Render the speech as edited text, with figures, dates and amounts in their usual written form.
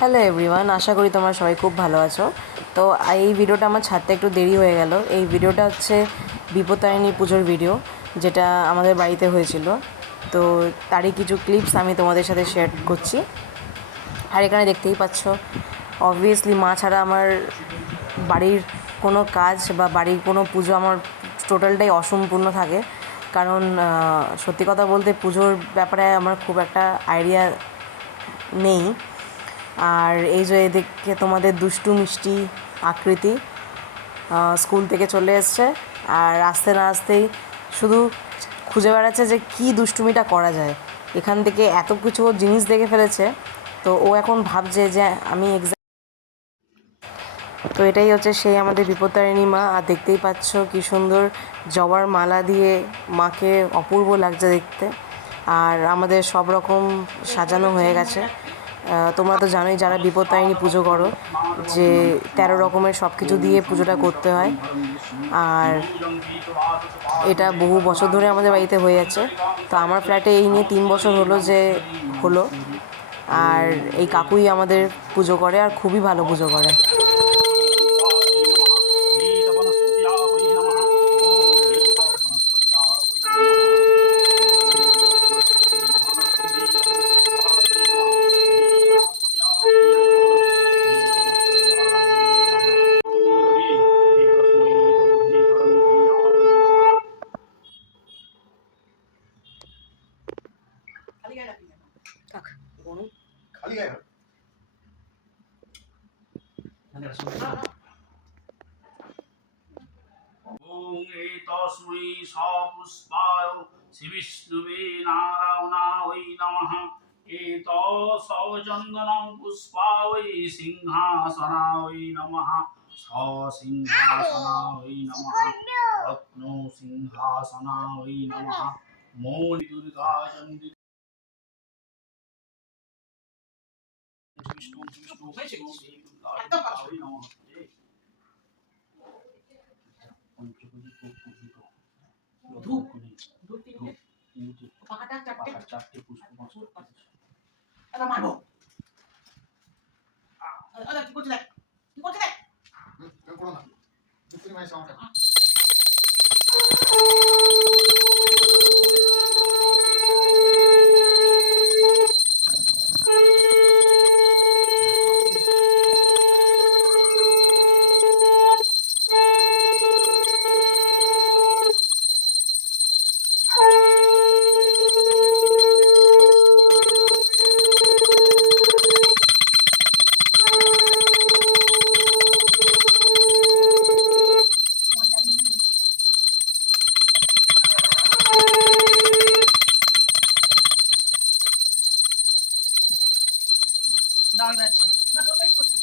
Hello everyone, আশা করি তোমরা সবাই খুব ভালো আছো। তো এই ভিডিওটা আমার ছাড়তে একটু দেরি হয়ে গেল। এই ভিডিওটা হচ্ছে বিপত্তারিণী পুজোর ভিডিও, যেটা আমাদের বাড়িতে হয়েছিল। তো তারই কিছু ক্লিপস আমি তোমাদের সাথে শেয়ার করছি। আর এখানে দেখতেই পাচ্ছ, অবভিয়াসলি মা ছাড়া আমার বাড়ির কোনো কাজ বা বাড়ির কোনো পুজো আমার টোটালটাই অসম্পূর্ণ থাকে। কারণ সত্যি কথা বলতে পুজোর ব্যাপারে আমার খুব একটা আইডিয়া নেই। আর এই যে এদিকে তোমাদের দুষ্টু মিষ্টি আকৃতি স্কুল থেকে চলে এসছে, আর আসতে না আসতেই শুধু খুঁজে বেড়াচ্ছে যে কী দুষ্টুমিটা করা যায়। এখান থেকে এত কিছু ও জিনিস দেখে ফেলেছে, তো ও এখন ভাবছে যে আমি তো এটাই হচ্ছে সেই আমাদের বিপত্তারিণী মা। আর দেখতেই পাচ্ছ কি সুন্দর জবার মালা দিয়ে মাকে অপূর্ব লাগছে দেখতে। আর আমাদের সব রকম সাজানো হয়ে গেছে। তোমরা তো জানোই যারা বিপত্তারিণী পুজো করো, যে 13 রকমের সব কিছু দিয়ে পুজোটা করতে হয়। আর এটা বহু বছর ধরে আমাদের বাড়িতে হয়ে যাচ্ছে। তো আমার ফ্ল্যাটে এই নিয়ে 3 বছর হলো। আর এই কাকুই আমাদের পুজো করে, আর খুবই ভালো পুজো করে। ওং এতস্मै সপুষ্পায় শ্রীবিষ্ণুবে নারায়ণায় নমঃ। এতসচন্দनं পুষ্পায় সিংহাসনায় নমঃ। সসিংহাসনায় নমঃ। রত্ন সিংহাসনায় নমঃ। মৌলি দুর্গা চণ্ডী বিষ্ণু বিষ্ণু দুর্গায় নমঃ। পঞ্চকোটি পূজিত ধূপ ধূপ তিনটি পাকাটা চারটে পুষ্প এটা মারবো। আরে কি করছিস কি করছিস করো না দুপুরে মাই সাউন্ড দাঁড়াচ্ছি না তোমরা কি করছিস